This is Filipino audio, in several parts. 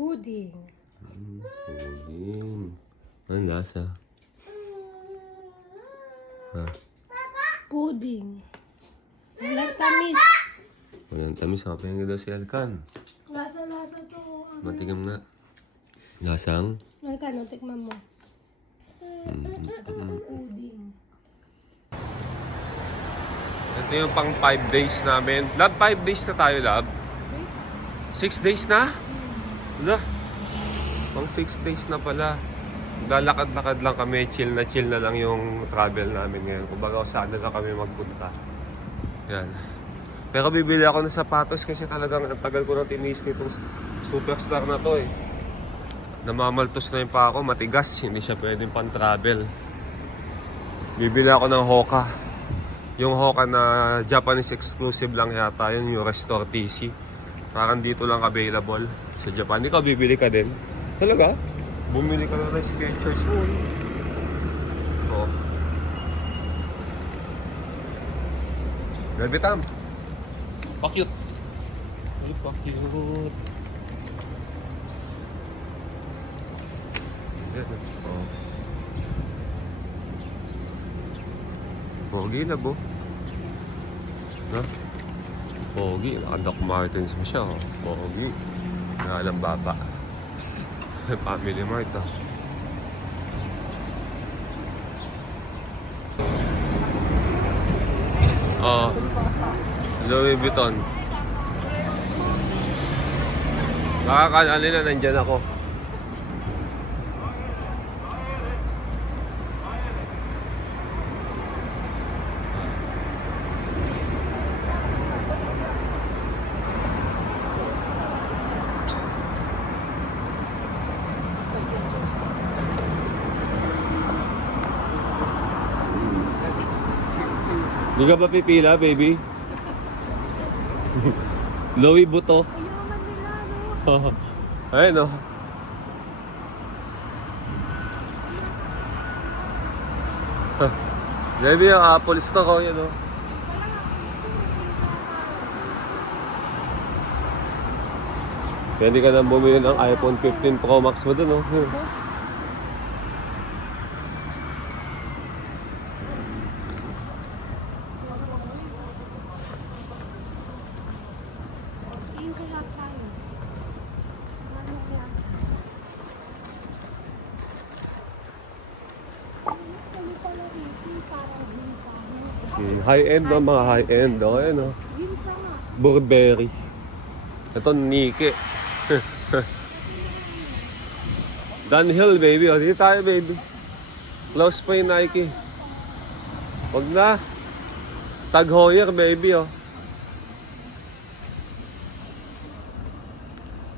Pudding. Pudding. Ano lasa? Ha? Pudding. Walang tamis. Walang tamis. Kapag daw si Alcan. Lasa-lasa to. Matigam nga. Lasang? Alcan, tikman mo. Pudding. Ito yung pang 5 days namin. Lab, 5 days na tayo, Lab. 6 days na? Wala. Pang 6 days na pala. Lalakad-lakad lang kami. Chill na lang yung travel namin ngayon. Kumbaga saan na lang kami magpunta. Yan. Pero bibili ako ng sapatos kasi talagang ang tagal ko na tinis nitong Superstar na to eh. Namamaltos na yung pa ako. Matigas. Hindi siya pwedeng pan-travel. Bibili ako ng Hoka. Yung Hoka na Japanese exclusive lang yata. Yun yung Restore TC. Parang dito lang available sa Japan. Ikaw bibili ka din? Talaga? Bumili ka na ng Skechers mo. Oo. Galbitam. Pa-cute. Ay, pa-cute. Oh. Pogi na bo. No? Pogi. Naka-Doc Martens mo siya. Oh. Pogi. Nakalang baba. Family Mart ah. Oh. Louis Vuitton. Makakaalala na nandyan ako. Hindi ka ba pipila, baby? Louis Vuitton. Ayun o. Baby, ang Apple stock ko, yan o. Pwede ka nang bumili ng iPhone 15 Pro Max mo dun o. High-end no, mga high-end. O, ayan o. Burberry. Ito, Nike. Dunhill, baby. O, dito tayo, baby. Close pa yung Nike. Wag na. Tag Heuer, baby, o.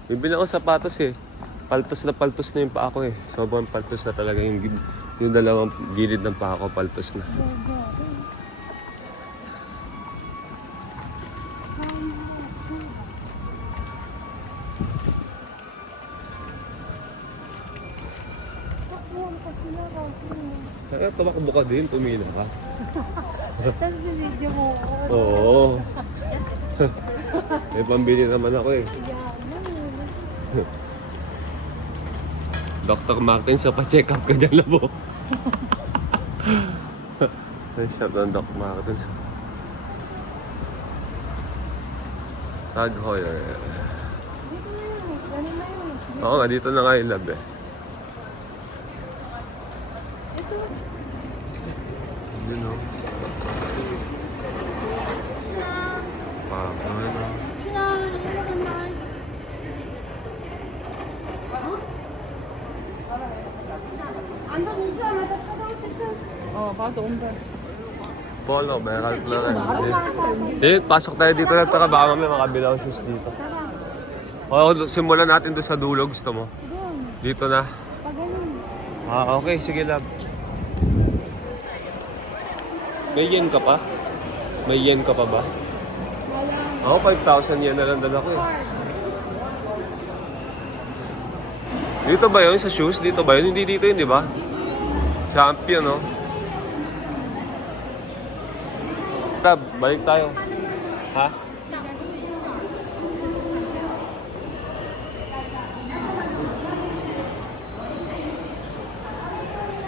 Bibili ako sapatos eh. Paltos na yung paa ko eh. Sobrang paltos na talaga yung dalawang gilid ng paa ko, paltos na. Kaya tumakbo ka din, tumila ka. Tapos video mo ako. Oo. May pambili naman ako eh. Dr. Martin, sa pa-check up ka dyan, labo. Shout out Dr. Martin. Tag Heuer. Dito na yun. Ganun na yun. Oo nga, dito na nga yung lab eh. Ito. Yun o. 맞아, 온다. Polo, meron na rin. Eh, pasok tayo dito na tara. Baka may makabilang shoes dito. O, simulan natin doon sa dulo. Gusto mo? Dito na. Okay. Sige, love. May yen ka pa? May yen ka pa ba? Ako, 5,000 yen na lang dala ko eh. Dito ba yun sa shoes? Dito ba yun? Hindi dito yun, di ba? Champion, no? Balik tayo. Ha?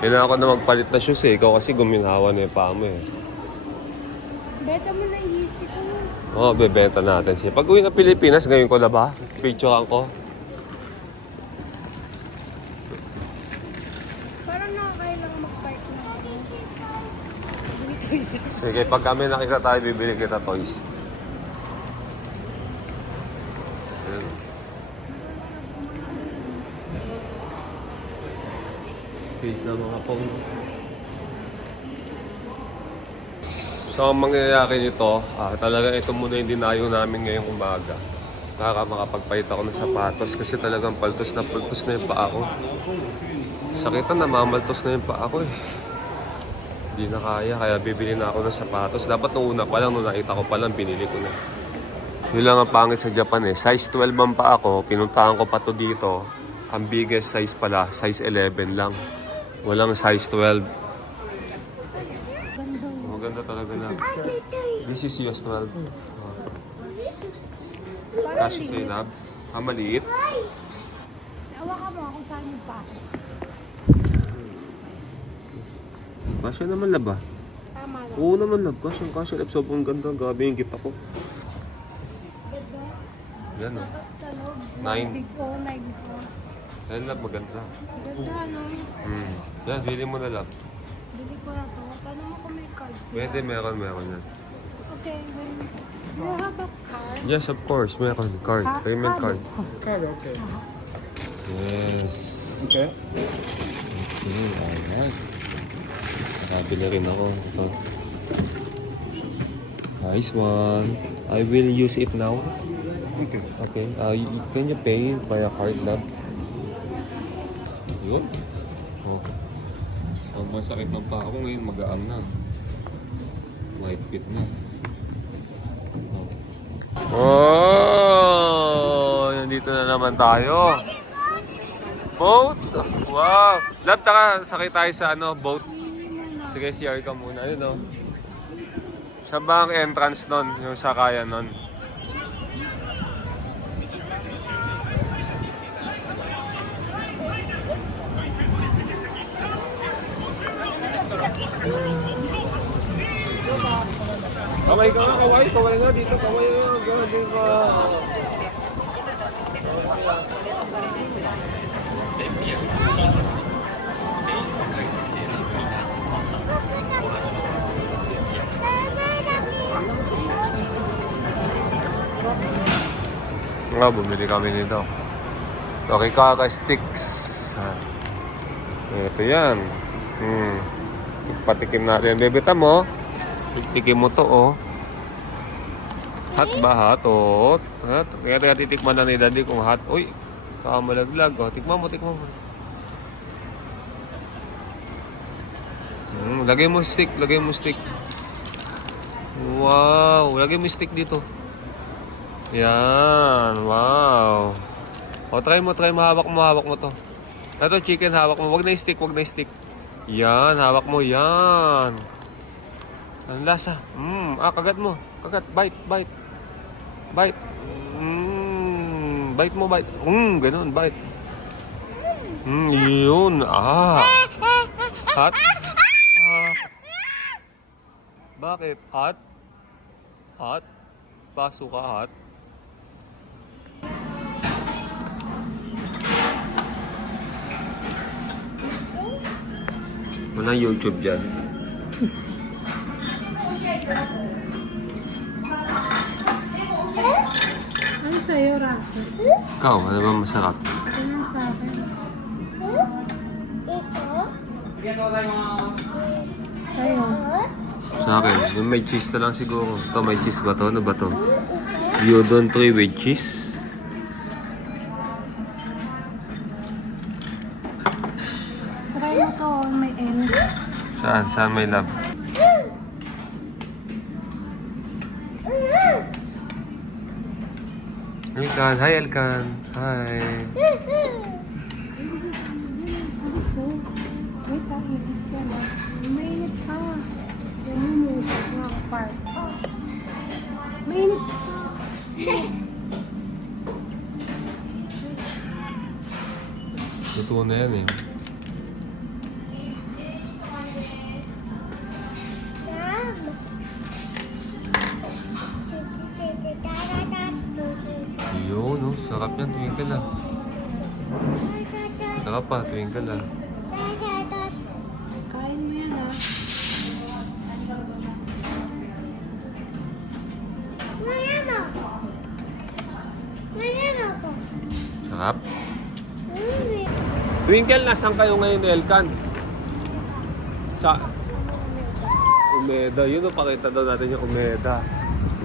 Kailangan ko na magpalit na shoes eh. Ikaw kasi guminawa na yung paa mo eh. Beta mo na easy ko. Oo, bebenta natin siya. Pag uwi ng Pilipinas, ngayon ko na ba? Picturean ko. Parang nakakailang mag-park na. Dito Sige, pag kami nakita tayo, bibili kita toys. Ayan. Face na mga pong. So, ang mangyayari nito, talaga ito muna yung dinayo namin ngayong umaga. Makapagpahit ako ng sapatos kasi talagang paltos na yung paa ko. Sakitan, namamaltos na yung paa ko eh. Hindi na kaya bibili na ako ng sapatos. Dapat nung una pa lang, nung nakita ko pa lang, binili ko na. Yun lang ang pangit sa Japan eh. Size 12 man pa ako, pinuntahan ko pa to dito. Ang biggest size pala, size 11 lang. Walang size 12. Maganda talaga na. This is US 12. Kasha sa'yo, lab. Maliit. Awa ka mo kung saan yung pa. Kasha naman, lab ah. Tama lang. Oo naman, lab. Kasha, lab. Sobrang ganda. Gabi yung kita ko. Yan ah. Talog. Nine. Big O, nine gusto mo. Yan, lab. Maganda. Ganda, no? Yan, bili mo na, lab. Bili ko na to. Tanong mo kung may cards. Pwede, meron yan. Okay, then. Do you have a card? Yes, of course. Meron. Card. Payment card. Card, okay. Yes. Okay. Okay, alright. Nakabili rin ako. Ito. Nice one. I will use it now. Okay. Okay. Can you pay by a card, lab? Yun. Oh. Ang masakit ng paa ko ngayon, magaang na. White fit na. Oh! Nandito na naman tayo. Boat? Wow! Lab, taka, sakay tayo sa boat. Sige, CR ka muna. Yun, oh. Saan ba ang entrance nun? Yung sakayan nun? Kaway ka nga, kaway nga dito, kaway nga, gano'n din ka. Nga, bumili kami nito. Okay, kaka-sticks. Ito yan. Patikim natin. Bebeta mo. Tikim mo to, oh. Hot ba? Hot, oh. Hot. Kaya titikman na ni Daddy kung hot. Uy, malaglag, oh. Tikman mo. Lagay mo stick. Wow. Lagay mo stick dito. Yan. Wow. O, try mo. Hawak mo to. Ito, chicken, hawak mo. Wag na stick. Yan, hawak mo. Yan. Ang lasa. Kagat mo. Bite. Bite mo. Ganun, bite. Yun. Hot? Bakit? Hot? Baso ka, hot? Walang YouTube dyan. Ano sa'yo, Rafa? Ikaw, ano ba masarap? Ano sa akin? Sa'yo? Sa akin, yung may cheese na lang siguro. Ito, may cheese ba to? Ano ba to? Gyudon 3 with cheese. Try mo to, may end. Saan? Saan may love? Elkan, hi Elkan. Hi. So, wait, init ka na. Mainit ka. Namumusok nga ako, Park. Mainit ka. Totoo na yan eh. twinkle ah. Saka pa, twinkle ah. Kain mo yan ah. Sarap. Twinkle, nasan kayo ngayon, Elkan? Sa Umeda. Yun o, pakita daw natin yung Umeda.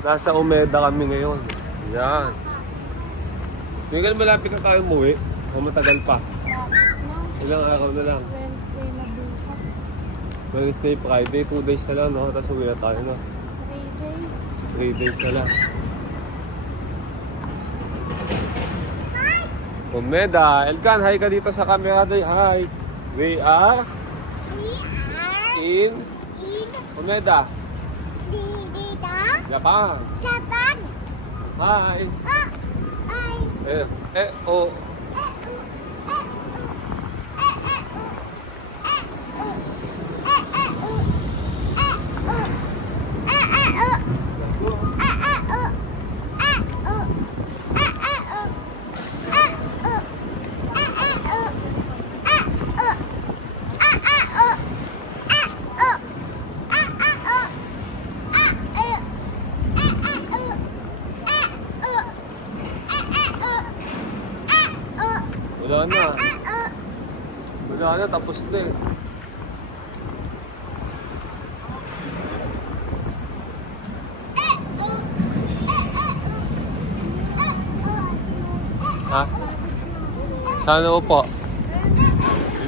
Nasa Umeda kami ngayon. Yan. Twinkle, malapit na tayo umuwi. O matagal pa. Ilang araw na lang. Wednesday na bukas. Wednesday, Friday, 2 days na lang, no? Tapos uwi na tayo, no? 3 days. 3 days na lang. Umeda. Elkan, hi ka dito sa camera. Hi. We are in Umeda, Japan. Hi. Oh. Wala na. Wala na, tapos na eh. Ha? Sana mo po?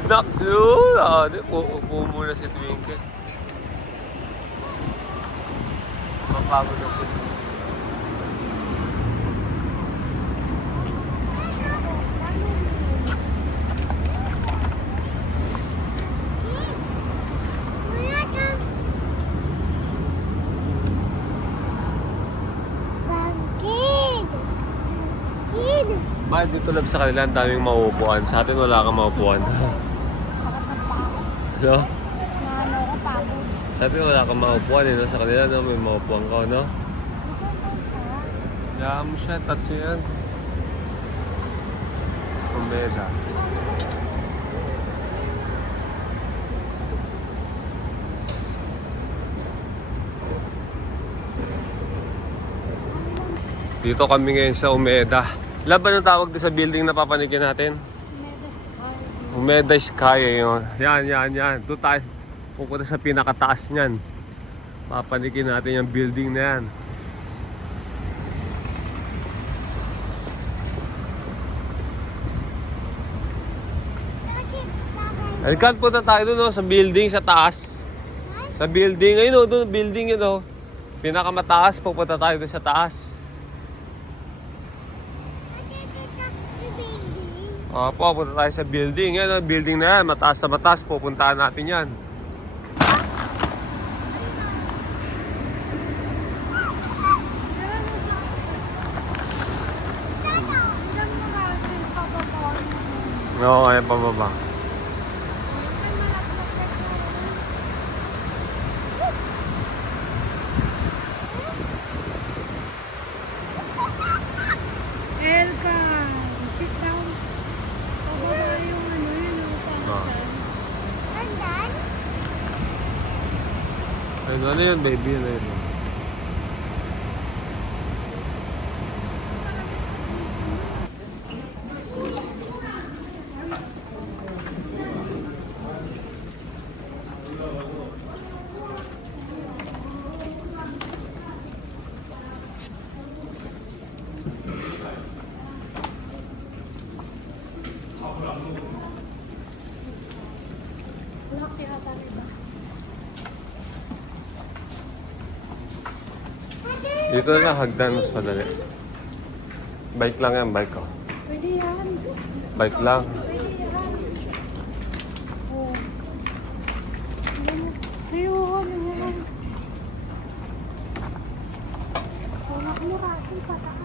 Naksu! Upo muna si Twinkle. Mapagod na si Twinkle. Bakit dito lang sa kanila ang daming mauupuan? Sa atin wala kang mauupuan. No? Ano ko pagod. Sa atin wala kang mauupuan eh. No? Sa kanila no? May mauupuan ka, no? Kaya mo siya, touch nyo yan. Umeda. Dito kami ngayon sa Umeda. Laban ang tawag doon sa building na papanikin natin? Umeda Sky. Yun. Yan. Doon tayo pupunta sa pinakataas niyan. Papanikin natin yung building na yan. Alkan, punta tayo doon no, sa building sa taas. Sa building. Ayun o, doon building yun o. Pinakamataas, pupunta tayo doon sa taas. Opo, punta tayo sa building. Yan, building na yan. Mataas na mataas. Pupuntahan natin yan. Oo, kaya pababa. Elkan, sit down. Pababa yung ano yun. Ayun, ano yun, baby? Ano yun? Lock yata diba? Dito na lang, hagdan. Mas madali. Bike lang yan, bike ko. Pwede yan. Bike lang. Pwede yan. Oh. Ayun. Anak mo kasi pataas.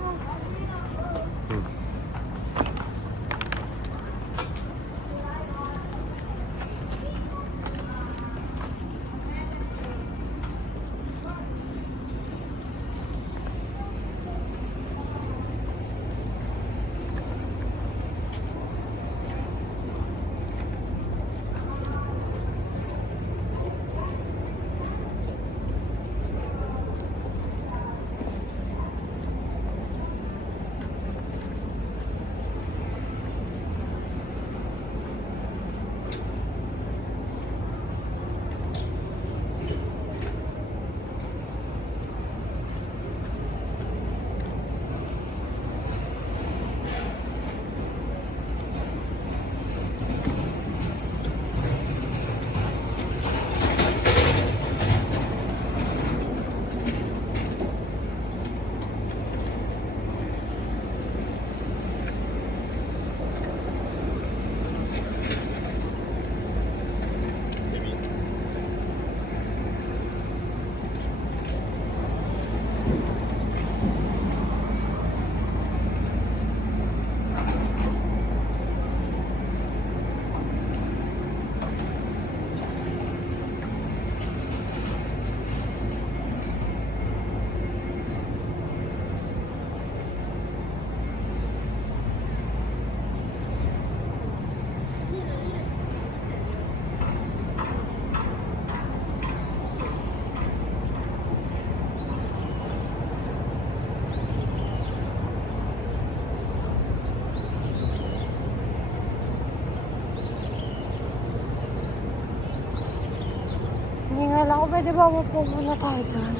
pwede ba po muna tayo dyan?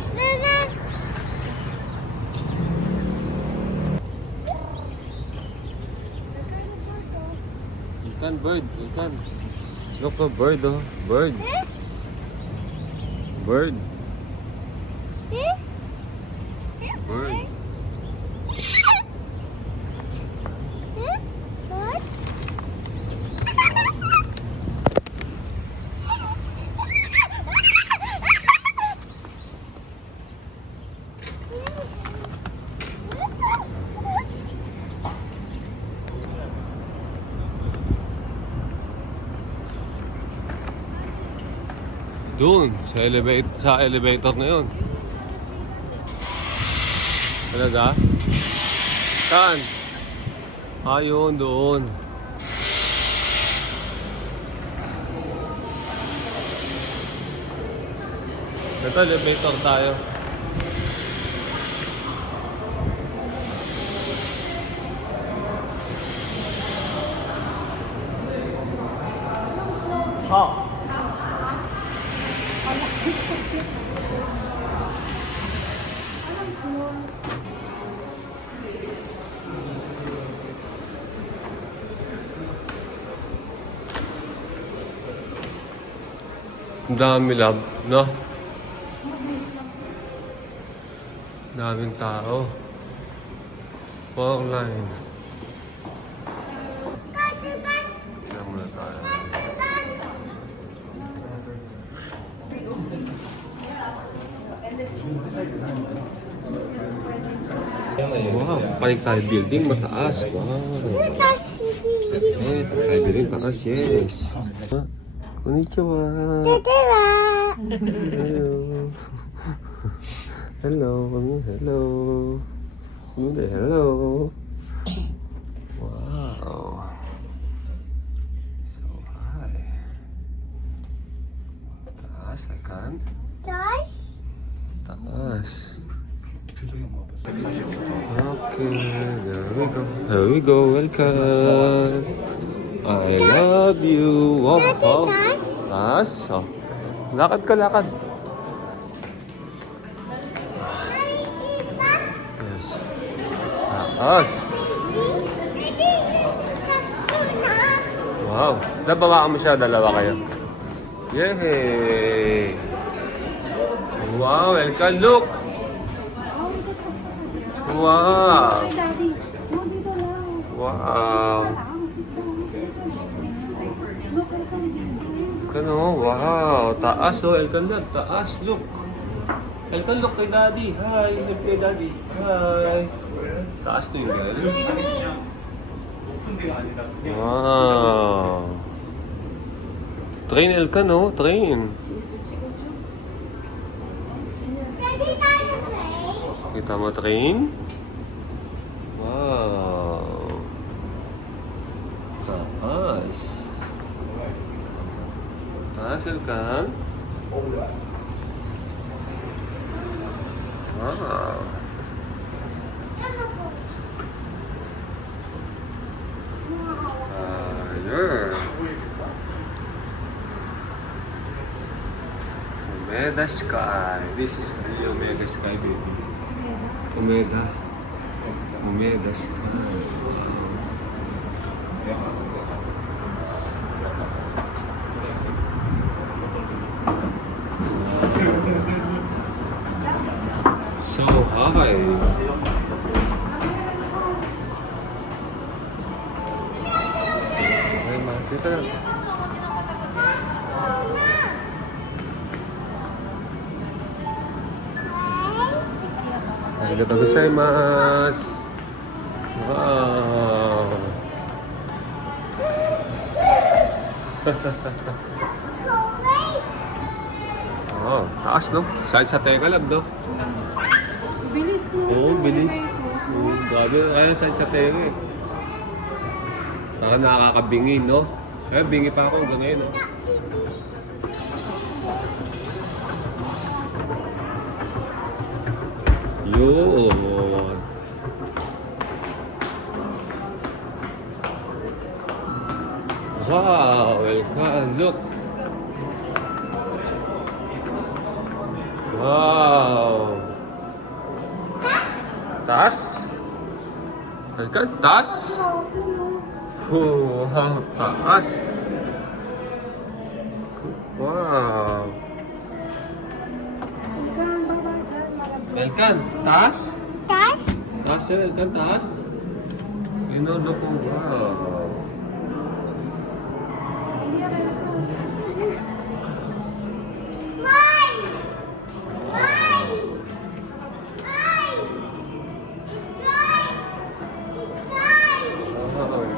Ikan, bird, ikan. Look, a bird, oh. Bird. Bird. Bird. Doon, sa elevator na yun. Talaga? Saan? Ayun, doon. Ito, elevator tayo. Oh. Ang dami love, no? Daming tao. 4 line. Kaya muna tayo. Wow, panik tayo building, mataas. Wow. Eh, tayo building, taas, yes. Konnichiwa. Hello. Hello. Hello. Hello. Wow. So high. Taas, I can. Taas. Okay, there we go. Here we go. Welcome. I love you. Wow. Wow. Taas. Oh. Lakad ka, lakad. Yes. Taas. Wow. Nabawaan mo siya, dalawa kayo. Yay! Wow, welcome. Look! Wow! Daddy, dito lang. Wow! Kano, wow! Taas oh, Elkan Dad. Taas, look! Elkan, look kay Daddy. Hi, help kay Daddy. Hi! Taas na yung girl. Wow! Train Elkan oh, train. Kita mo train? Wow! Taas! Taas Elkan? Wow! Higher! Omega Sky. This is the Omega Sky, baby. Omega. Omega Sky. So high. Hey, ma, dito lang. Arigatou gozaimasu. Wow. Oh, taas no? Saan sa Teka Lab no? Bilis no? Oo, bilis. Oo, grabe. Ay, saan sa Teka eh. Parang nakakabingin no? Ay, bingi pa ako hanggang ngayon no? Yun. Wow, welcome. Look. Wow! Taas? Halika, taas? Wow, taas! Wow! Hanggang baba dyan, malabot. Elkan, taas? Taas? Taas yan, Elkan, taas? Ginolo ko, wow! Mine! Mine! Mine! It's mine! It's mine! Wow!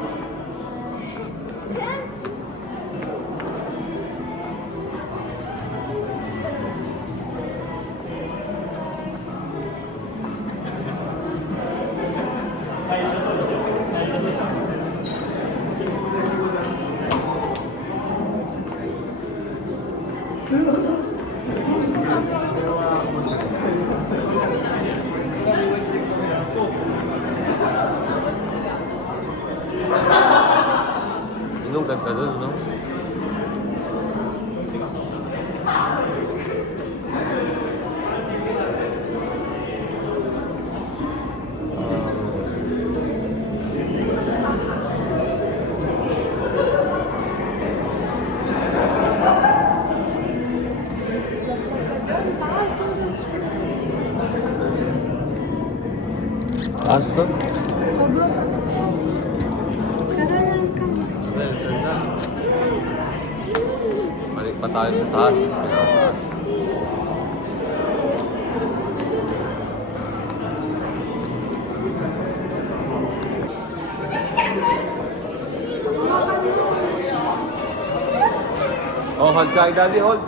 Anong ganda dun, no? Taas to? Sobrang taas yan. Tara lang ka. Well, ganda. Balik pa tayo sa taas. Pinakataas. Oh, hold kay Daddy, hold.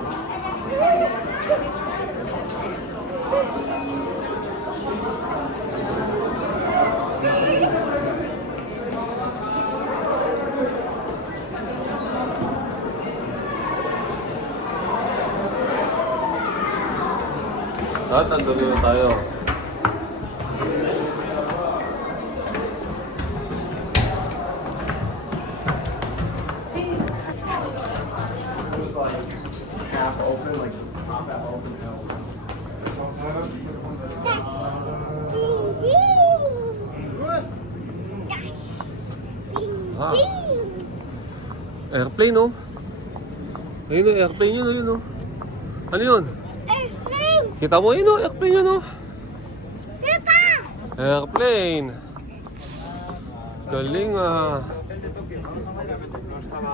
At andali na tayo. Half open, like top half open, hell. Ah, airplane, oh. Ayun, oh, airplane yun, ayun, oh. Ano yun? Airplane! Kita mo yun, oh, airplane yun, oh. Papa! Airplane. Galing, ah.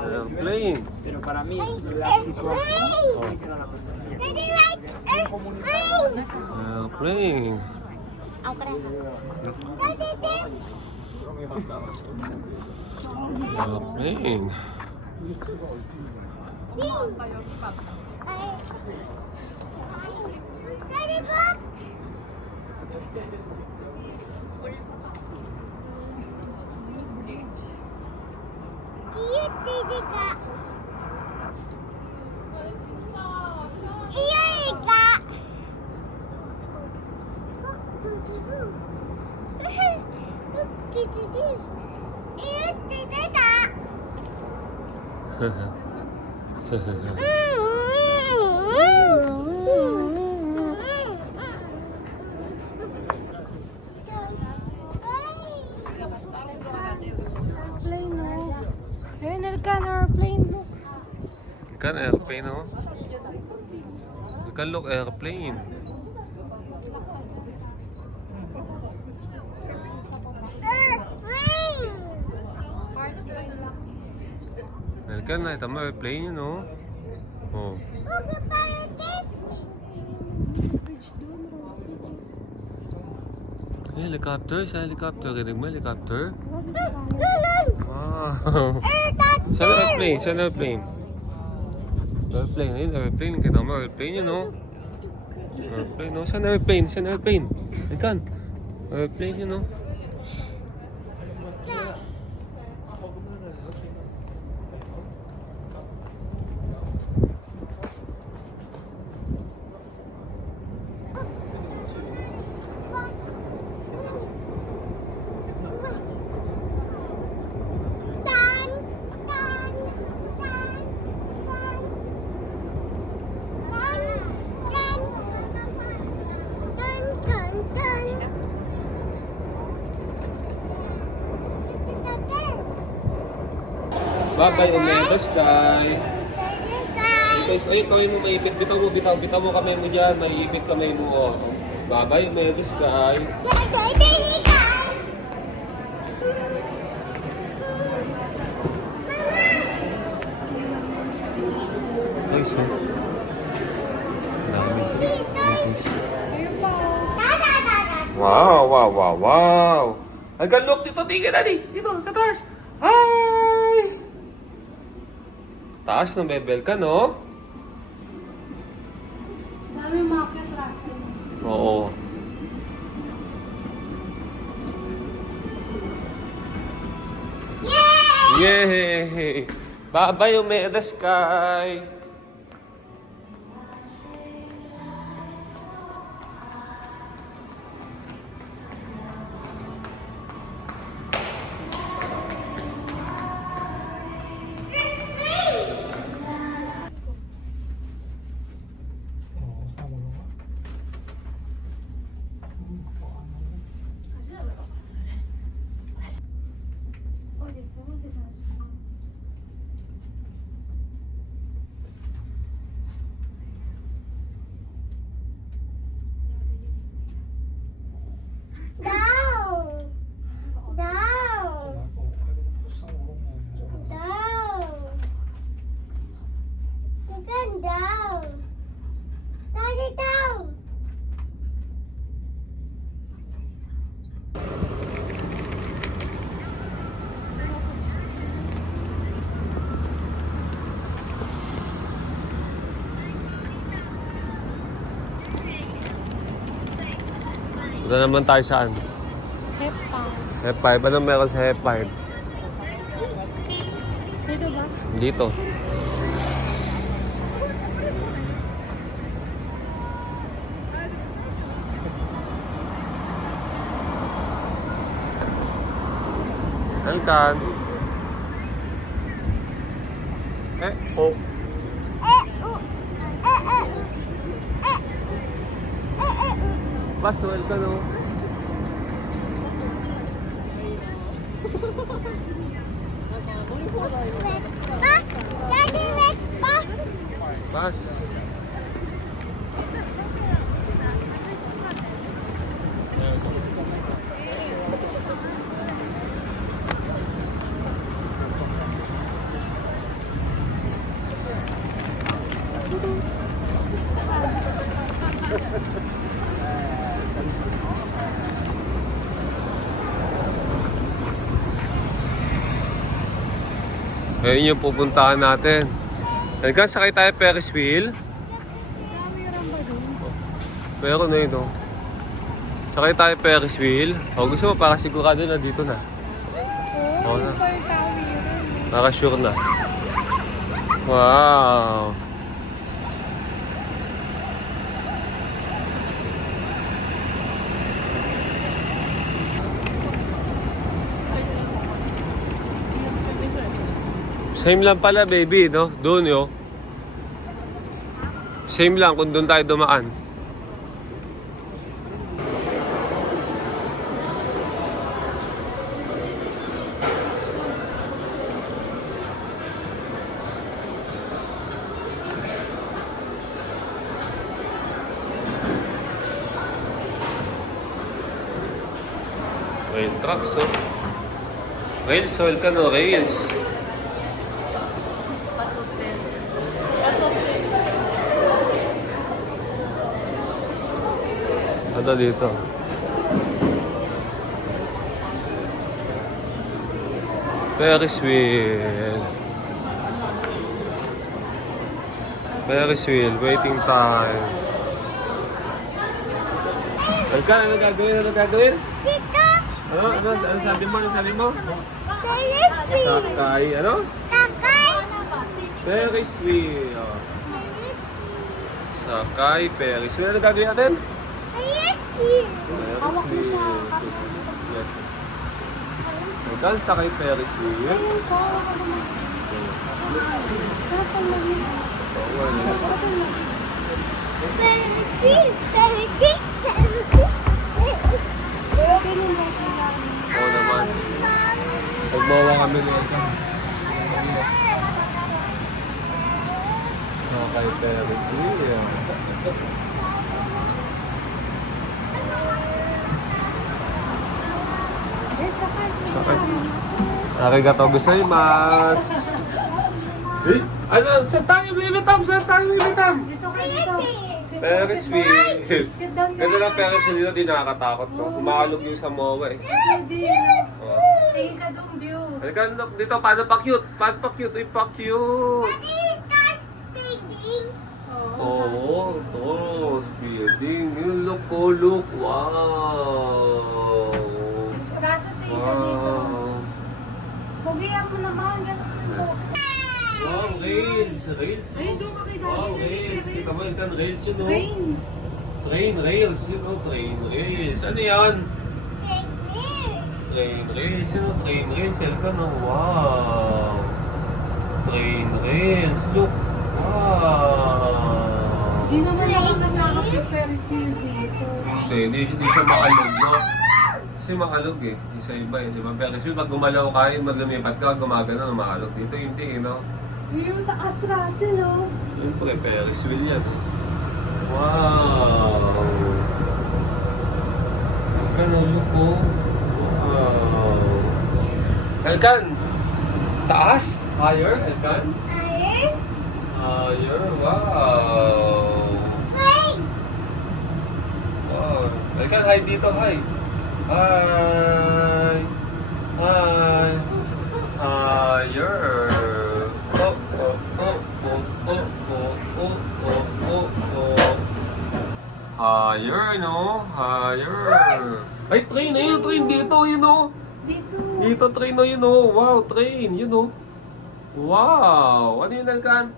Airplane. Airplane! Daddy, like airplane! Airplane. Daddy, dip! Airplane. Daddy, look! Iya, Daddy, Kak. Iya, Kak. Iya, Daddy, Kak. Airplane, no? Ayun, Elkan, airplane, look. Kan airplane, oh. Kan look airplane. Elkan, nakita mo airplane yun, oh. Oh. Helicopter, sa helicopter. Rinig mo, helicopter? Wow. Saan airplane? Saan airplane? Airplane, ayun, airplane. Kita mo, airplane yun, oh. Airplane, oh. Saan airplane? Saan airplane? Elkan, airplane yun, oh. Bye-bye, Omega Sky. Tita. Guys, ay, kamay mo maipit. Bitaw mo kamay mo dyan. Maiipit kamay mo. Oh. Bye-bye, Omega Sky. Tita. Guys, oh. Dami. Wow. Hanggang look dito, tingin na dito, sa taas. Hi! Taas ng bebel ka, no? Dami market Russell. Oo. Yay! Bye-bye, Omega Sky! Down. Down. Down. Tita, down. Daddy, down. Punta naman tayo saan? Hepa. Hep 5. Anong meron sa Hep 5? Dito ba? Dito. Halkan. Oh. Paswell ka, no? Bus. Daddy, wait, bus. Bas. Ngayon yung pupuntahan natin. Hanggang sakay tayo Ferris wheel. Mayroon ba doon? Meron na yun, no? Sakay tayo Ferris wheel. O gusto mo, para sigurado na dito na. Oo na. Per tawiran. Para sure na. Wow! Same lang pala, baby, no? Doon, yo. Same lang kung doon tayo dumaan. Rail trucks, no? Rails, oil ka, no? Rails. Ano dito? Ferris wheel. Ferris wheel, waiting time. Halka, ano gagawin? Ano gagawin? Tita. Ano sabi mo? Ano sabi mo? Daddy. Sakay, ano? Takay. Ferris wheel. Sakay, Ferris wheel. Ano gagawin natin? Hawak mo siya. Hanggang sakay Ferris wheel. Ayun ko. Sarap ang lamig. Oo, ano? Sarap ang lamig. Ganun ba? Oo naman. Pag mawa kami nito. Okay, Ferris wheel. Eh, sakay. Arigato gozaimasu. Eh, ano, saan tayo, Baby Tam? Saan tayo, Baby Tam? Dito ka dito. Ferris wheel. Sit down ka. Ganda lang Ferris wheel dito, di nakakatakot to. Umakalog yung Samoa eh. Hindi. Oh. Tingin ka doon, view. Halika, look dito, paano pa cute? Paano pa cute? Uy, pa cute. Daddy, that's painting. Oo, to, speeding. Yun, look, oh, look. Wow. Rasa, tingin ka dito. Wow. Pugihan mo naman. Ganun mo. Wow, rails. Rails, Ay, doon ka kay Daddy. wow, rails. Kita mo, yan, rails yun, oh. Train. Train, rails. Yun, oh, train, rails. Ano yan? Painting. Train rails. Yun, oh, train rails. Yan ka, no? Wow. Train rails. Look. Wow. Hindi naman ako nakaka-Ferris wheel dito. Hindi siya makalog, no? Kasi makalog eh. Isa iba eh. Diba? Pero kasi pag gumalaw ka, pag lumipat ka, gumagana na makalog. Dito hindi eh, no? Yung taas, Russell, oh. Siyempre, Ferris wheel yan. Wow! Ang ganun po. Wow! Elkan! Taas? Higher, Elkan? Iron. Higher, wow! Train. Wow! Elkan, hi dito, hi! Hi! Hi! Higher! Oh, oh, oh, oh, oh, oh, oh, oh, oh, oh. Higher, no? Higher. Ay, train na yun, train dito, yun, no? Dito. Dito, train na yun, no? Wow, train, yun, no? Wow! Ano yun, Alkan?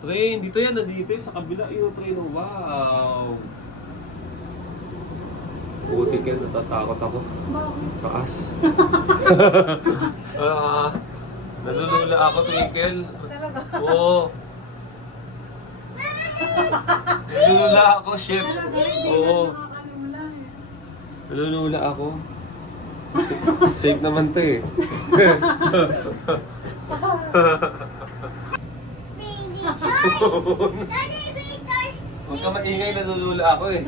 Train, dito yan, nandito yun, sa kabila, yun, train, no? Wow! Buti ka, natatakot ako. Bakit? Taas. Nalulula ako, Twinkle. Talaga? Oo. Nalulula ako, shit. Talaga, hindi Oo. na nakakalula eh. Nalulula ako. Safe naman to eh. Painting. Daddy, painters. Huwag ka maingay, nalulula ako eh.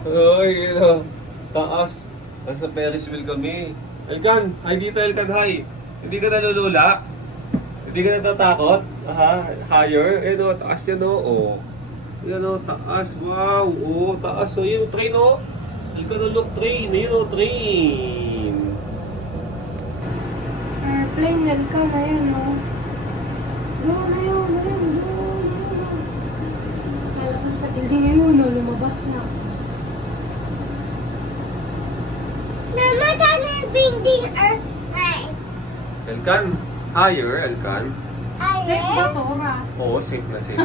Uy, ito. Taas. Nasa Ferris wheel kami. Elkan, hi dito Elkan, hi. Hindi ka nalulula? Hindi ka natatakot? Aha, higher. Eh no, taas yan no. Oh. Yan no, taas. Wow. Oh, taas. So yun, train no. Elkan, look, train. Ayun no, train. Airplane, yan ka na yun, oh. Doon na yun, doon. Kala ka sa building yun, oh, lumabas na. Mama, Daddy, painting. Elkan, higher, Elkan. Safe ba Iron. to, Ras? Oo, safe na safe.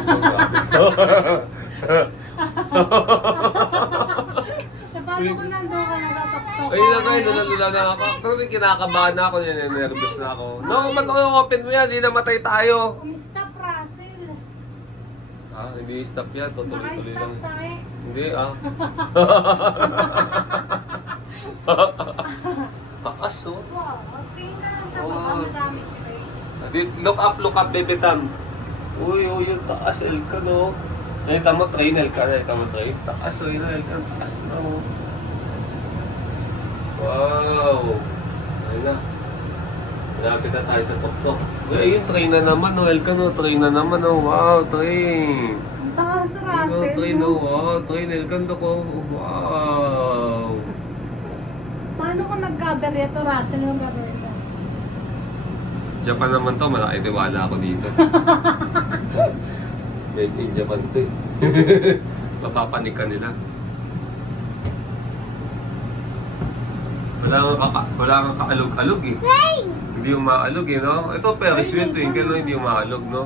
Sa paano ko nandun ka natataktok? Ay, nalulula na ako. Pero kinakabahan na ako, nervous na ako. No, ba't ako open mo yan? Hindi namatay tayo. Stop, Russell. Ah, hindi stop yan. Tutuloy-tuloy lang. Naka-stop tayo. Hindi ah. Taas oh. Wow, tingin ka lang sa Oh. baba, madaming train. Look up, baby Tam. Uy, yung taas, Elkan oh. Nakita mo train, Elkan. Nakita mo train. Taas oh, yun Elkan. Taas na oh. Wow. Ayun na. Malapit na tayo sa tuktok. Uy, yung train na naman oh, Elkan oh. Train na naman oh. Wow, train. Ang taas, Train oh, Russell. train oh. Wow, train, Elkan to ko. Wow. Paano kung nagkabarya to, Russell, yung gagawin ka? Japan naman to, malaki tiwala ako dito. Made in Japan to eh. Mapapanik ka nila. Wala kang kaalog-alog eh. Train. Hindi yung maalog eh, no? Ito Ferris wheel, Twinkle, no? Hindi yung maalog, no?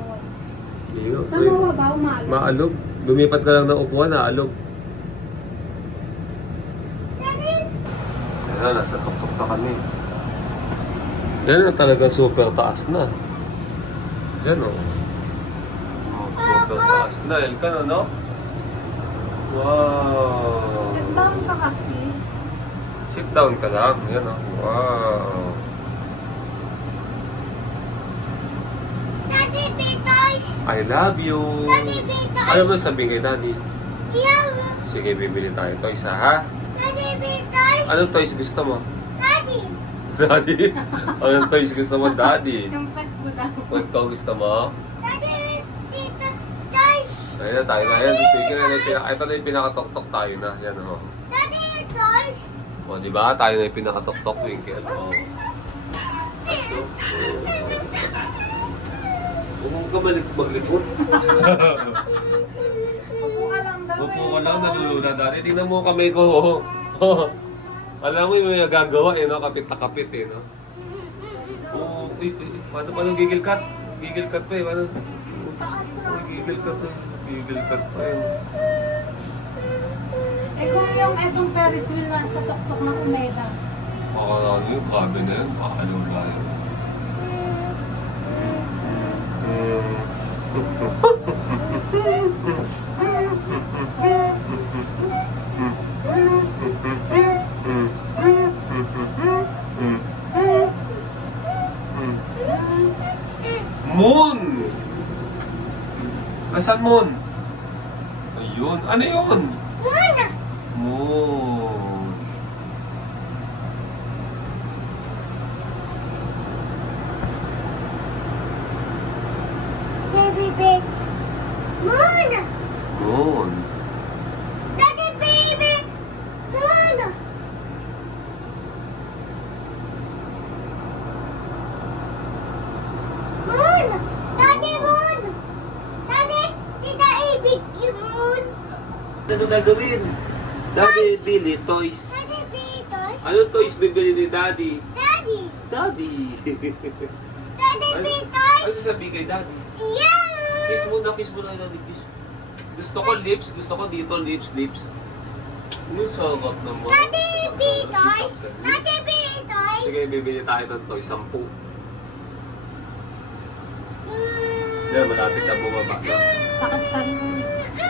Yun, Saan mo ba umalo? maalog. Lumipat ka lang ng upuan, naalog. Daddy. Ayan, nasa tuktok na kami. Yan na talaga super taas na. Yan o. Super taas na. Elkan, ano? Wow. Sit down ka kasi. Sit down ka lang. Yan o. Wow. I love you. Daddy, be toys. Ano mo sabihin kay Daddy? Yeah. Sige, bibili tayo toys ha. Daddy, be toys. Anong toys gusto mo? Daddy. Daddy? Anong toys gusto mo, Daddy? Yung pet mo daw. What ko gusto mo? Daddy, tita, toys. Ayun na tayo na. Ayan, ito na yung pinakatok-tok tayo na. Yan o. Daddy, toys. O, di ba? Tayo na yung pinakatok-tok, Twinkle. O. Huwag mong maglikod. Upo ka lang daw Upo ka lang, nalulula dati. Tingnan mo kamay ko. Alam mo yung may gagawa eh, no? Kapit na kapit eh, no? Oo, paano gigil cut? Gigil cut pa eh, paano? Gigil cut pa eh. Gigil cut pa eh. Eh kung yung etong Ferris wheel na sa tuktok ng Omega. Ano yung cabinet na yun? Ano ba yun? Moon! Nasaan moon? Ayun. Ano yun? Muna. Moon. Baby, baby. Muna. Moon. Daddy, baby. Muna. Moon. Daddy, moon. Daddy, tita, ibig yung moon. Ano gagawin? Daddy, Billy, toys. Daddy, be toys. Ano toys bibili ni Daddy? Daddy. Daddy! Daddy, Ano be toys. sasabihin kay Daddy? Yeah. Kiss mo na, Daddy, kiss. Gusto ko lips, gusto ko dito, lips. Ano sagot naman? Daddy, be toys. Daddy, be toys. Sige, bibili tayo ng toys, 10. Yan, malapit na bumaba na. Sakit sa